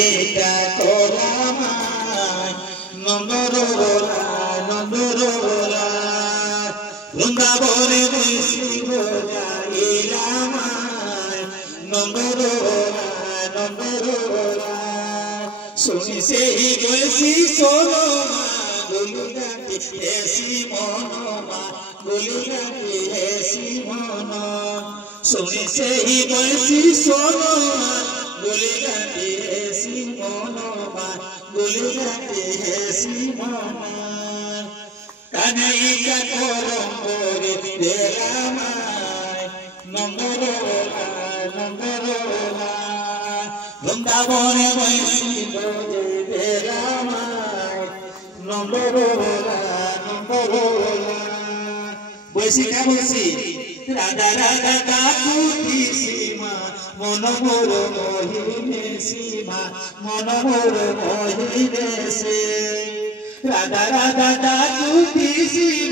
এটা কোলামায় নন্দরোলা নন্দরোলা বৃন্দাবনে বৈশিব যাইলামায় নন্দরোলা নন্দরোলা শুনি সেই বৈশি সোলো গুলিগাটি হেসি মনোমা গুলিগাটি হেসি মন শুনি সেই বৈশি সোলো গুলিগাটি হেসি মনোমা গুলিগাটি হেসি মন কানাইকা করম করে দেলামায় নন্দরোলা নন্দরোলা বৃন্দাবনে বৈশিব দেলামায় নন্দরোলা নন্দরোলা বৈশিকা বৈশি রাধা রাধা কাকুতি সীমা মনোমোর মোহিনে সীমা মনোমোর মোহিনে সে রাধা রাধা কাকুতি সীমা